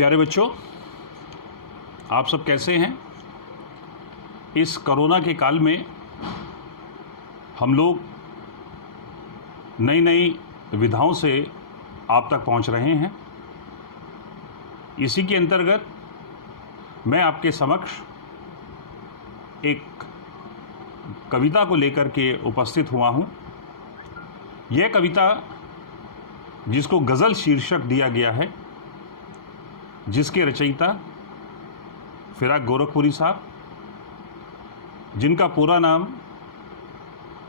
प्यारे बच्चों, आप सब कैसे हैं? इस कोरोना के काल में हम लोग नई नई विधाओं से आप तक पहुंच रहे हैं। इसी के अंतर्गत मैं आपके समक्ष एक कविता को लेकर के उपस्थित हुआ हूं। यह कविता, जिसको गज़ल शीर्षक दिया गया है, जिसके रचयिता फिराक गोरखपुरी साहब, जिनका पूरा नाम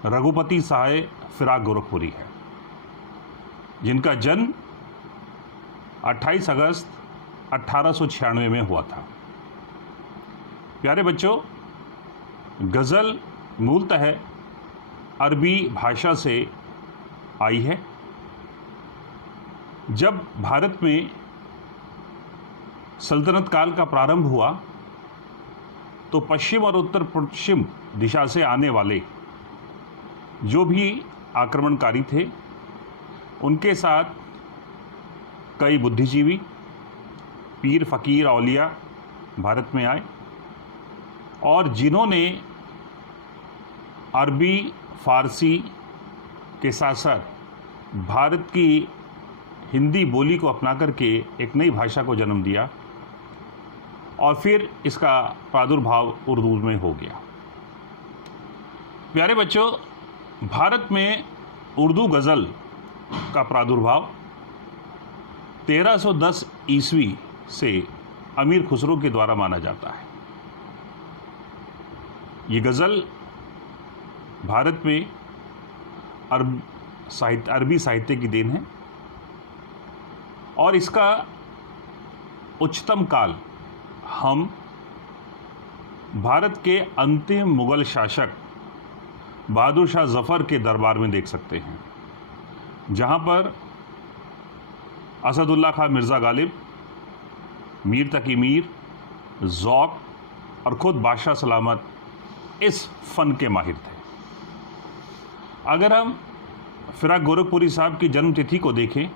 रघुपति सहाय फिराक गोरखपुरी है, जिनका जन्म 28 अगस्त 1896 में हुआ था। प्यारे बच्चों, गज़ल मूलतः अरबी भाषा से आई है। जब भारत में सल्तनत काल का प्रारंभ हुआ तो पश्चिम और उत्तर पश्चिम दिशा से आने वाले जो भी आक्रमणकारी थे, उनके साथ कई बुद्धिजीवी, पीर फ़कीर, औलिया भारत में आए और जिन्होंने अरबी, फ़ारसी के साथ साथ भारत की हिंदी बोली को अपना करके एक नई भाषा को जन्म दिया और फिर इसका प्रादुर्भाव उर्दू में हो गया। प्यारे बच्चों, भारत में उर्दू गज़ल का प्रादुर्भाव 1310 ईस्वी से अमीर खुसरो के द्वारा माना जाता है। ये गज़ल भारत में अरबी साहित्य की देन है और इसका उच्चतम काल हम भारत के अंतिम मुग़ल शासक बहादुर शाह ज़फ़र के दरबार में देख सकते हैं, जहां पर असदुल्ला खां मिर्ज़ा गालिब, मीर तकी मीर, ज़ौक़ और ख़ुद बादशाह सलामत इस फ़न के माहिर थे। अगर हम फिराक गोरखपुरी साहब की जन्मतिथि को देखें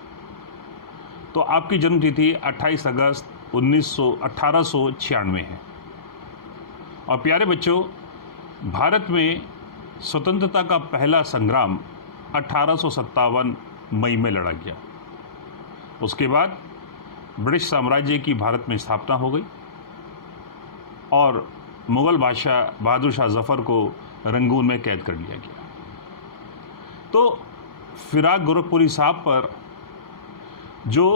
तो आपकी जन्मतिथि 28 अगस्त 1896 है। और प्यारे बच्चों, भारत में स्वतंत्रता का पहला संग्राम 1857 मई में लड़ा गया। उसके बाद ब्रिटिश साम्राज्य की भारत में स्थापना हो गई और मुग़ल बादशाह बहादुर शाह ज़फ़र को रंगून में कैद कर लिया गया। तो फिराक गोरखपुरी साहब पर जो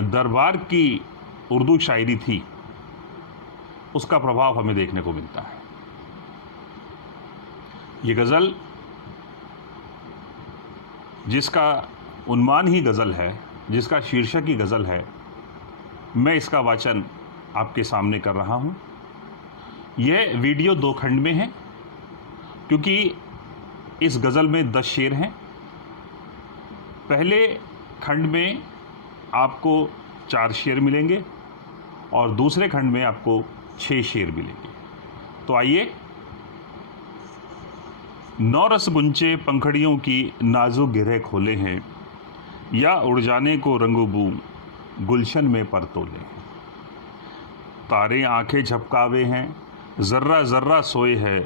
दरबार की उर्दू शायरी थी, उसका प्रभाव हमें देखने को मिलता है। ये गज़ल, जिसका उन्माद ही गज़ल है, जिसका शीर्षक ही गज़ल है, मैं इसका वाचन आपके सामने कर रहा हूँ। यह वीडियो 2 खंड में है, क्योंकि इस गज़ल में 10 शेर हैं। पहले खंड में आपको 4 शेर मिलेंगे और दूसरे खंड में आपको 6 शेर मिलेंगे। तो आइए, 9 रसगुंचे पंखड़ियों की नाजुक गिरह खोले हैं, या उड़ जाने को रंगूबू गुलशन में पर तोले हैं। तारे आंखें झपकावे हैं, ज़र्रा ज़र्रा सोए है,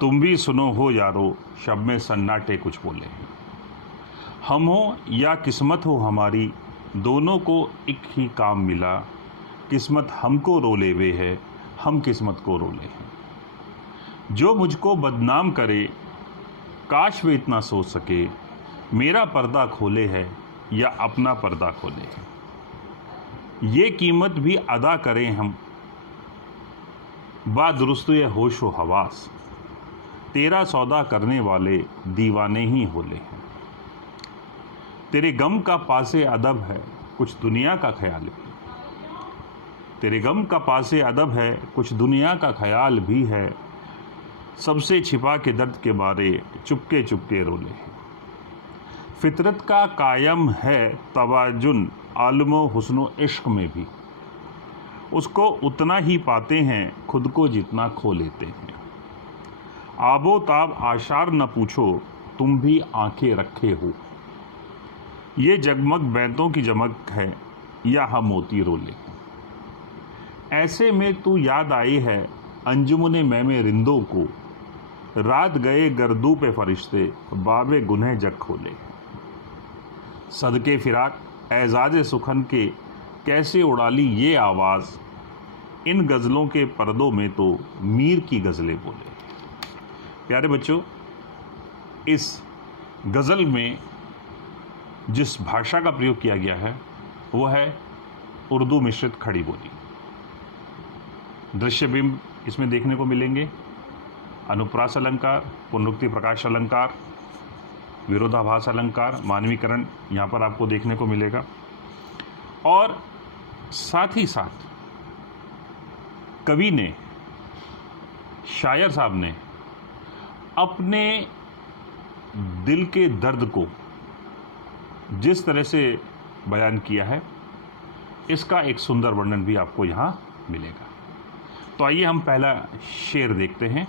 तुम भी सुनो हो यारो, शब में सन्नाटे कुछ बोले हैं। हम हो या किस्मत हो हमारी, दोनों को एक ही काम मिला, किस्मत हमको रोले वे है, हम किस्मत को रोले हैं। जो मुझको बदनाम करे, काश वे इतना सोच सके, मेरा पर्दा खोले है या अपना पर्दा खोले है। ये कीमत भी अदा करें हम, बादुरुस्त ये होश व हवास, तेरा सौदा करने वाले दीवाने ही होले हैं। तेरे गम का पासे अदब है, कुछ दुनिया का ख्याल भी। तेरे गम का पासे अदब है, कुछ दुनिया का ख्याल भी है। सबसे छिपा के दर्द के बारे चुपके चुपके रोले हैं। फितरत का कायम है तवाजुन, आलमो हुस्नो इश्क में भी। उसको उतना ही पाते हैं, खुद को जितना खो लेते हैं। आबो ताब आशार न पूछो, तुम भी आंखें रखे हो। ये जगमग बैंतों की जमक है, या हम मोती रोले हैं। ऐसे में तू याद आई है अंजुमने में रिंदों को, रात गए गर्दू पे फरिश्ते बाबे गुनह जग खोले। सदके फिराक एजाज सुखन के कैसे उड़ाली ये आवाज़, इन गज़लों के पर्दों में तो मीर की गज़लें बोले। प्यारे बच्चों, इस गज़ल में जिस भाषा का प्रयोग किया गया है वो है उर्दू मिश्रित खड़ी बोली। दृश्य बिंब इसमें देखने को मिलेंगे, अनुप्रास अलंकार, पुनरुक्ति प्रकाश अलंकार, विरोधाभास अलंकार, मानवीकरण यहाँ पर आपको देखने को मिलेगा। और साथ ही साथ कवि ने, शायर साहब ने अपने दिल के दर्द को जिस तरह से बयान किया है, इसका एक सुंदर वर्णन भी आपको यहाँ मिलेगा। तो आइए हम पहला शेर देखते हैं।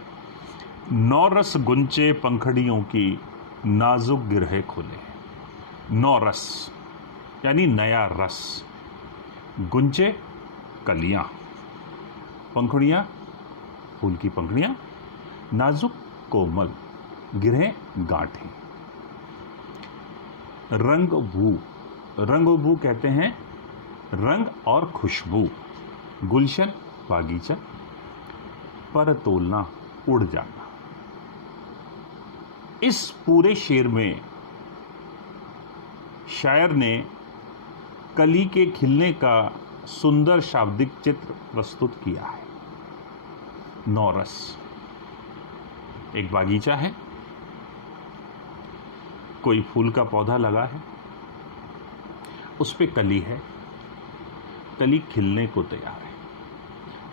नौरस गुंचे पंखड़ियों की नाजुक गिरहे खोले। नौरस यानी नया रस, गुंचे कलियां, पंखड़ियां फूल की पंखड़ियां, नाजुक कोमल, गिरहे गांठें। रंग भू कहते हैं रंग और खुशबू। गुलशन बागीचा, पर तोलना उड़ जाना। इस पूरे शेर में शायर ने कली के खिलने का सुंदर शाब्दिक चित्र प्रस्तुत किया है। नौरस एक बागीचा है, कोई फूल का पौधा लगा है, उस पे कली है, कली खिलने को तैयार है।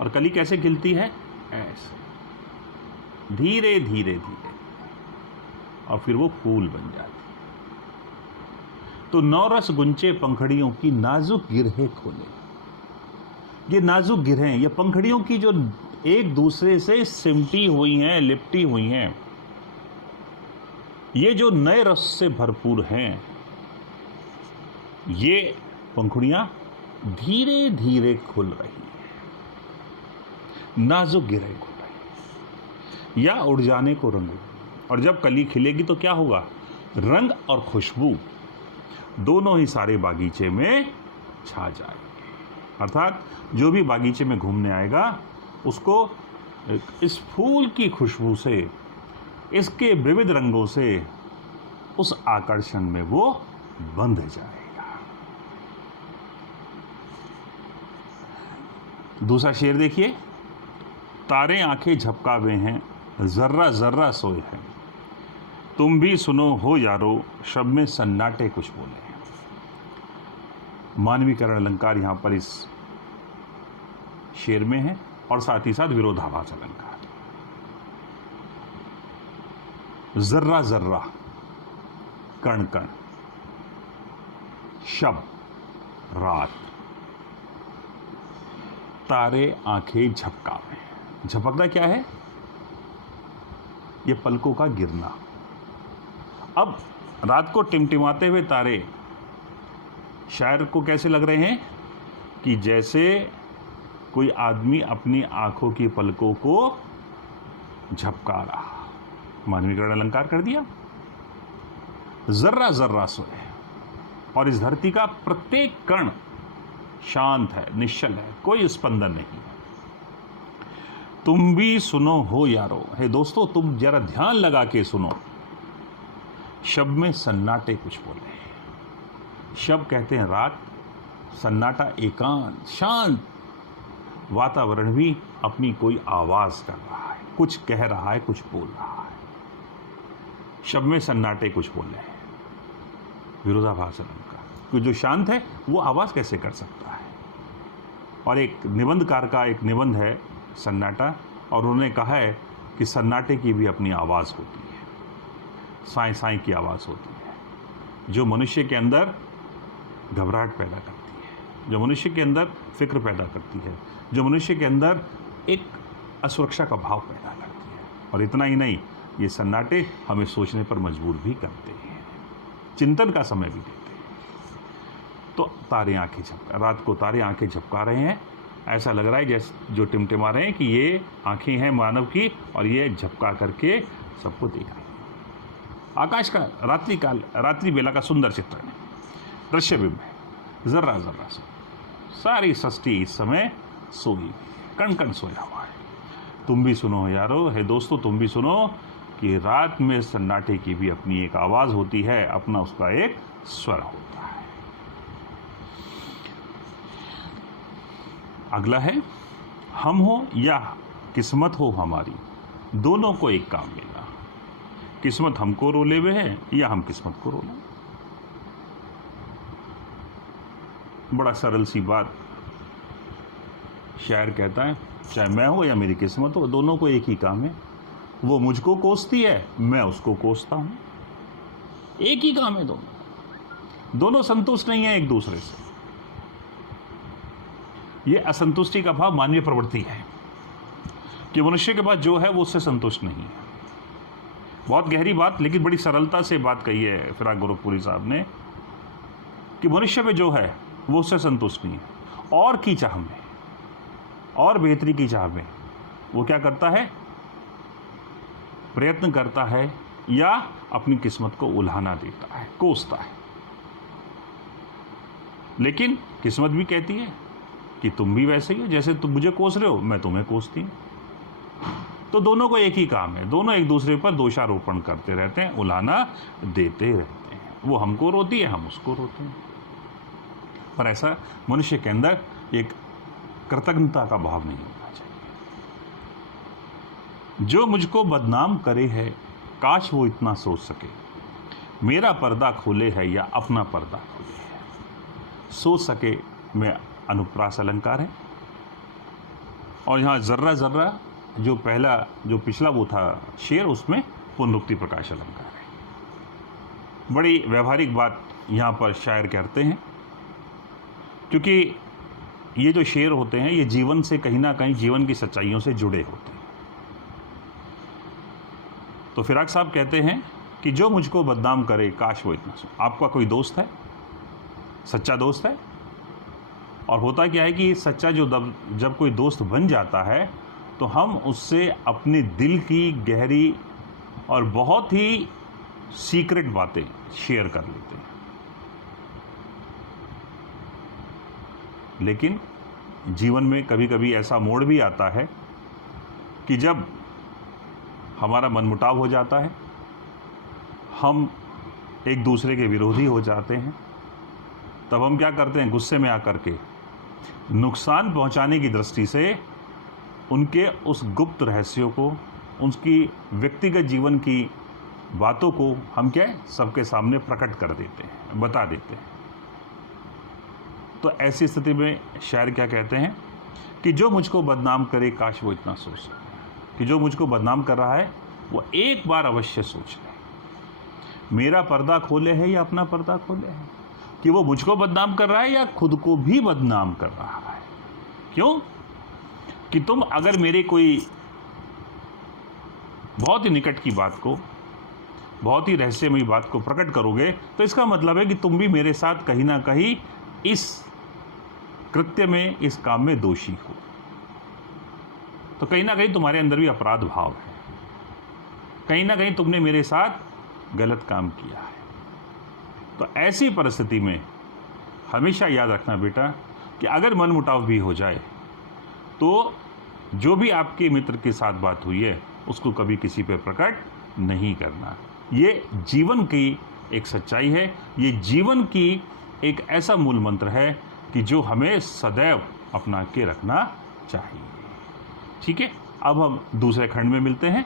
और कली कैसे खिलती है? ऐसे धीरे धीरे धीरे, और फिर वो फूल बन जाती है। तो नौरस गुंचे पंखड़ियों की नाजुक गिरहें खोले। ये नाजुक गिरहें, ये पंखड़ियों की जो एक दूसरे से सिमटी हुई हैं, लिपटी हुई हैं, ये जो नए रस से भरपूर हैं, ये पंखुड़ियां धीरे धीरे खुल रही हैं, नाजुक गिरहें खुल रही, या उड़ जाने को रंगू। और जब कली खिलेगी तो क्या होगा? रंग और खुशबू दोनों ही सारे बागीचे में छा जाएंगे। अर्थात जो भी बागीचे में घूमने आएगा उसको इस फूल की खुशबू से, इसके विविध रंगों से उस आकर्षण में वो बंध जाएगा। दूसरा शेर देखिए। तारे आंखें झपकावे हैं, जर्रा जर्रा सोए हैं, तुम भी सुनो हो यारो, शब में सन्नाटे कुछ बोले हैं। मानवीकरण अलंकार यहां पर इस शेर में है, और साथ ही साथ विरोधाभास अलंकार। जर्रा जर्रा, कण कण, शब रात, तारे आंखें झपकावे। झपकना क्या है? ये पलकों का गिरना। अब रात को टिमटिमाते हुए तारे शायर को कैसे लग रहे हैं कि जैसे कोई आदमी अपनी आंखों की पलकों को झपका रहा। मानवीकरण अलंकार कर दिया। जर्रा जर्रा सोए, और इस धरती का प्रत्येक कण शांत है, निश्चल है, कोई स्पंदन नहीं। तुम भी सुनो हो यारो, हे दोस्तों तुम जरा ध्यान लगा के सुनो। शब में सन्नाटे कुछ बोले। शब कहते हैं रात, सन्नाटा एकांत, शांत वातावरण भी अपनी कोई आवाज कर रहा है, कुछ कह रहा है, कुछ बोल रहा है। शब में सन्नाटे कुछ बोल रहे हैं। विरोधाभास अलंकार, क्योंकि जो शांत है वो आवाज कैसे कर सकता है। और एक निबंधकार का एक निबंध है सन्नाटा, और उन्होंने कहा है कि सन्नाटे की भी अपनी आवाज होती है, साई साई की आवाज होती है, जो मनुष्य के अंदर घबराहट पैदा करती है, जो मनुष्य के अंदर फिक्र पैदा करती है, जो मनुष्य के अंदर एक असुरक्षा का भाव पैदा करती है। और इतना ही नहीं, ये सन्नाटे हमें सोचने पर मजबूर भी करते हैं, चिंतन का समय भी देते हैं। तो तारे आंखें झपका, रात को तारे आंखें झपका रहे हैं, ऐसा लग रहा है जैसे जो टिमटिमा रहे हैं कि ये आंखें हैं मानव की और ये झपका करके सबको देख रही हैं। आकाश का रात्रि बेला का सुंदर चित्र है, दृश्यबिंब है, जर्रा जर्रा से सारी सृष्टि इस समय सोई, कण कण सोया हुआ है। तुम भी सुनो यारो, है दोस्तों, तुम भी सुनो कि रात में सन्नाटे की भी अपनी एक आवाज़ होती है, अपना उसका एक स्वर होता है। अगला है, हम हो या किस्मत हो हमारी, दोनों को एक काम मिला। किस्मत हमको रोले हुए है या हम किस्मत को रोले। बड़ा सरल सी बात शायर कहता है, चाहे मैं हो या मेरी किस्मत हो, दोनों को एक ही काम है। वो मुझको कोसती है, मैं उसको कोसता हूं, एक ही काम है। दोनों संतुष्ट नहीं है एक दूसरे से। ये असंतुष्टि का भाव मानवीय प्रवृत्ति है कि मनुष्य के पास जो है वो उससे संतुष्ट नहीं है। बहुत गहरी बात, लेकिन बड़ी सरलता से बात कही है फिराक गोरखपुरी साहब ने कि मनुष्य में जो है वो उससे संतुष्ट नहीं है। और की चाह में, और बेहतरी की चाह में वो क्या करता है, प्रयत्न करता है या अपनी किस्मत को उल्हाना देता है, कोसता है। लेकिन किस्मत भी कहती है कि तुम भी वैसे ही हो, जैसे तुम मुझे कोस रहे हो मैं तुम्हें कोसती हूं। तो दोनों को एक ही काम है, दोनों एक दूसरे पर दोषारोपण करते रहते हैं, उल्हाना देते रहते हैं। वो हमको रोती है, हम उसको रोते हैं। पर ऐसा मनुष्य के अंदर एक कृतज्ञता का भाव नहीं होना चाहिए। जो मुझको बदनाम करे है, काश वो इतना सोच सके, मेरा पर्दा खोले है या अपना पर्दा खोले है। सोच सके में अनुप्रास अलंकार है। और यहाँ जर्रा जर्रा जो पिछला वो था शेर, उसमें पुनरुक्ति प्रकाश अलंकार है। बड़ी व्यवहारिक बात यहाँ पर शायर करते हैं, क्योंकि ये जो शेर होते हैं ये जीवन से कहीं ना कहीं, जीवन की सच्चाइयों से जुड़े होते हैं। तो फिराक साहब कहते हैं कि जो मुझको बदनाम करे, काश वो इतना सो। आपका कोई दोस्त है, सच्चा दोस्त है, और होता क्या है कि सच्चा जब कोई दोस्त बन जाता है तो हम उससे अपने दिल की गहरी और बहुत ही सीक्रेट बातें शेयर कर लेते हैं। लेकिन जीवन में कभी कभी ऐसा मोड़ भी आता है कि जब हमारा मनमुटाव हो जाता है, हम एक दूसरे के विरोधी हो जाते हैं, तब हम क्या करते हैं, गुस्से में आकर के नुकसान पहुंचाने की दृष्टि से उनके उस गुप्त रहस्यों को, उनकी व्यक्तिगत जीवन की बातों को हम क्या सबके सामने प्रकट कर देते हैं, बता देते हैं। तो ऐसी स्थिति में शायर क्या कहते हैं कि जो मुझको बदनाम करे, काश वो इतना सोच सके कि जो मुझको बदनाम कर रहा है वो एक बार अवश्य सोच ले, मेरा पर्दा खोले है या अपना पर्दा खोले है, कि वो मुझको बदनाम कर रहा है या खुद को भी बदनाम कर रहा है। क्यों? कि तुम अगर मेरे कोई बहुत ही निकट की बात को, बहुत ही रहस्यमयी बात को प्रकट करोगे तो इसका मतलब है कि तुम भी मेरे साथ कहीं ना कहीं इस कृत्य में, इस काम में दोषी हो। तो कहीं ना कहीं तुम्हारे अंदर भी अपराध भाव है, कहीं ना कहीं तुमने मेरे साथ गलत काम किया है। तो ऐसी परिस्थिति में हमेशा याद रखना बेटा कि अगर मनमुटाव भी हो जाए तो जो भी आपके मित्र के साथ बात हुई है उसको कभी किसी पे प्रकट नहीं करना। ये जीवन की एक सच्चाई है, ये जीवन की एक ऐसा मूल मंत्र है कि जो हमें सदैव अपना के रखना चाहिए। ठीक है, अब हम दूसरे खंड में मिलते हैं।